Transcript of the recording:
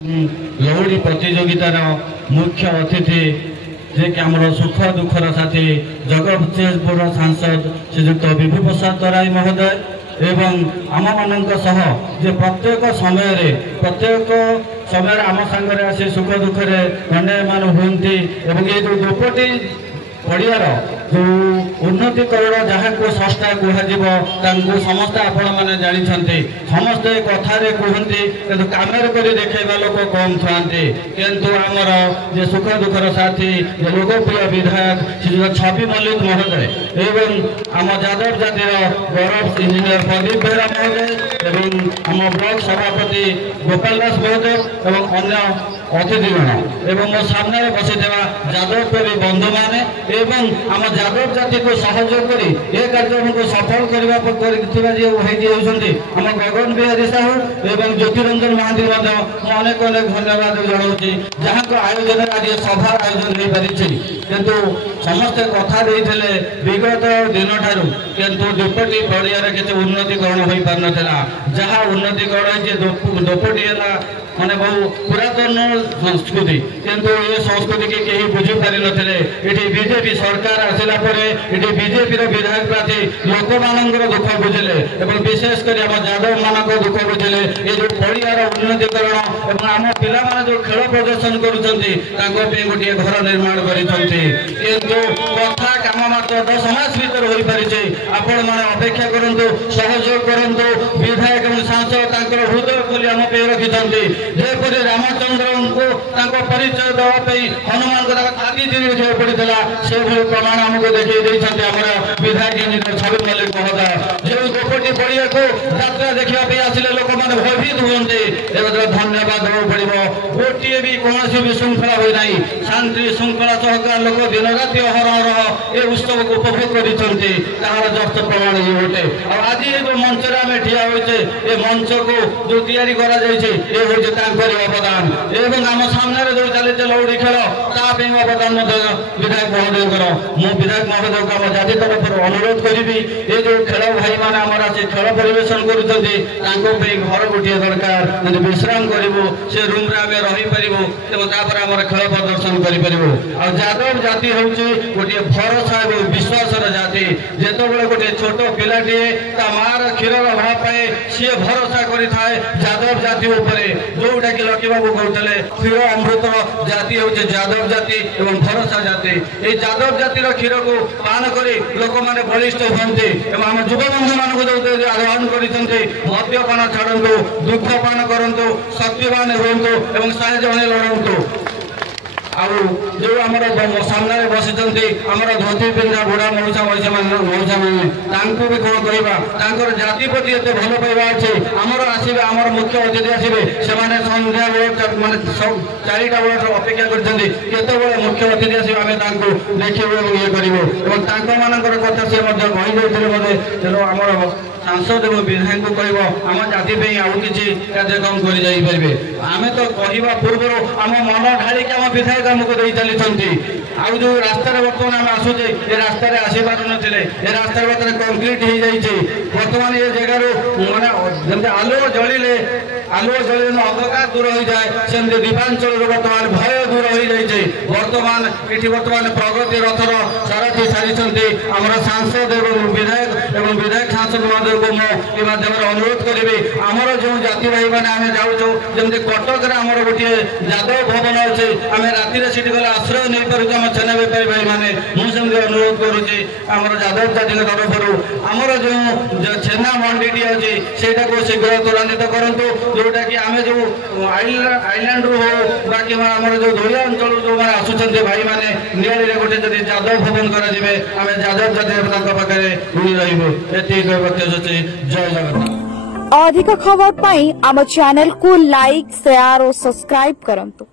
लौड़ी प्रतियोगितार मुख्य अतिथि जे कि आमर सुख दुखर साथी जगतसिंहपुर सांसद श्रीजुक्त विभू प्रसाद तराई महोदय एवं आम मान प्रत्येक समय आम सांगे आसी सुख दुखे खंडे मान हमें ये जो दोपटी पड़ियार जो उन्नतिकरण जहाँ को संस्था कह समस्ते आपण मैंने जानते समस्ते कथारे कहते कि कम कर देखा लोक कम था किंतु आमर जे सुख दुखर साथी लोकप्रिय विधायक श्री छवि मल्लिक महोदय एवं आम यादव जातिर गौरव इंजीनियर प्रदीप बेहरा महोदय एवं आम ब्लॉक सभापति गोपाल दास महोदय एवं अन्य अतिथिगण एवं मो सामने बसी यादवपुरी बंधु मैंने एवं आम यादव जाति को सहयोग कर कार्यक्रम को सफल करने आम गगन बिहारी साहू एवं ज्योतिरंजन महांती अनेक अनेक धन्यवाद जनाऊँगी जहाँ को आयोजन आज सभा आयोजन हो पारी किंतु समस्ते कथा विगत दिन ठारू किंतु दोपटी पड़ियार किसी उन्नतिकरण हो पार ना जहाँ उन्नतिकरण दोपटी है माने बहु पुरातन संस्कृति किंतु ये संस्कृति की कहीं बुझी पारि नथिले एठी बीजेपी सरकार आसिला परे एठी बीजेपी रो विधायक प्रार्थी लोक मानकर दुख बुझिले एवं विशेष कर आम यादव मानक दुख बुझिले ये जो पड़ियार उन्नतिकरण एवं आम पिला माने जो खेल प्रदर्शन करूछंती ताको पे गोटे घर निर्माण करिसंती किंतु कथा काम मात्र 10 मास भीतर होई परिचे आपण माने अपेक्षा करंतु सहयोग करंतु विधायक एवं सांसद तांकर हृदय खोली आम पे रखिसंती जेपरि रामचंद्र को परिचय देवाई हनुमान को आदि देखा पड़ा से प्रमाण आमको देखते आम विधायक इंजीनियर छवि मल्लिक महोदय जो दोपटी पड़िया को यात्रा देखा आसिले लोक मैंने भयभीत हमें धन्यवाद देवा पड़ो गोटे भी कौन भी श्रृंखला हुई ना शांति श्रृंखला सहकार लोक दिन राति अहरह ये उत्सव को उपभोग कर जस्त प्रमाण ये गोटे आज जो मंच आम ठिया होचे ये मंच को जो तैयारी करा अवदान एवं आम सामने जो चलते लौड़ी खेल अवदान विधायक महोदय मु विधायक महोदय को आम जाति तरफ अनुरोध करी ये जो खेल भाई मैंने आम आज खेल परिवेशन कर घर गोटे दरकार विश्राम करूँ से रूम आम रहीपर आम खेल प्रदर्शन कर यादव जाति हूँ गोटे भरोसा और विश्वास जाति जिते गोटे छोट पिलाटे मार क्षीर अभाव पाए सी भरोसा करें यादव जाति जोटा कि लकी बाबू कहते क्षीर अमृत जाति हूँ यादव जाति एवं भरोसा जाति ये यादव जातिर क्षीर को पान कर लोक मैंने बलिष्ठ हमें आम युव बंधु मान जो आह्वान करते मद्यपान छाड़ू दुख पान करूँ शक्तिवान हूँ साहय लड़ू जो आम सामने बसी आमर धोती पिंधा बुढ़ा मऊसा मईसा मऊसा मैंने भी कौन कहवा जाति प्रति एत भल पाइबा अच्छे आमर आसवे आमर मुख्य अतिथि आसवे से सन्ध्या बेल मानते 4टा बेल अपेक्षा करते मुख्य अतिथि आसवे आम देखू ये करूँ मान कथा सी कही तेणु आमर सांसद एवं विधायक को कह आम जाति आउ कि कार्यक्रम कर आम तो कहवा पूर्व आम मन ढालिक आम विधायक आमको दे चली आउ जो रास्तार बर्तमान आम आसुचे ये रास्तार आसपार नथिले ये रास्ता बर्तमान कंक्रीट हो जाइए बर्तमान ये जगार माने जमी आलुओ जलिले अंधकार दूर हो जाए सेमती दीपांचल बर्तमान भय दूर हो जाए बर्तमान ये बर्तमान प्रगति रथर सारथी सारी आम सांसद एवं विधायक सांसद महोदय को माध्यम अनुरोध करी आमर जो जाति भाई मैंने आम जाऊँ जमी कटक आमर गोटे यादव भवन अच्छे आम राति गले आश्रय नहीं पार्छ आम छेना बेपारी भाई मैंने मुझे अनुरोध करुच्ची आमर यादव जाति तरफ आमर जो छेना मंडी अच्छी से शीघ्र त्वरान्वित करूँ जोटा कि आम जो आईलैंड रू हो बाकी आम जो धुलिया अंचल जो मैंने आसुच्च भाई मैंने निआरी गोटे जब यादव भवन करें आम यादव जाति पाखे ऋणी रही जय जगन्नाथ। अधिक खबर पाई आम चैनल को लाइक शेयर और सब्सक्राइब करंतु।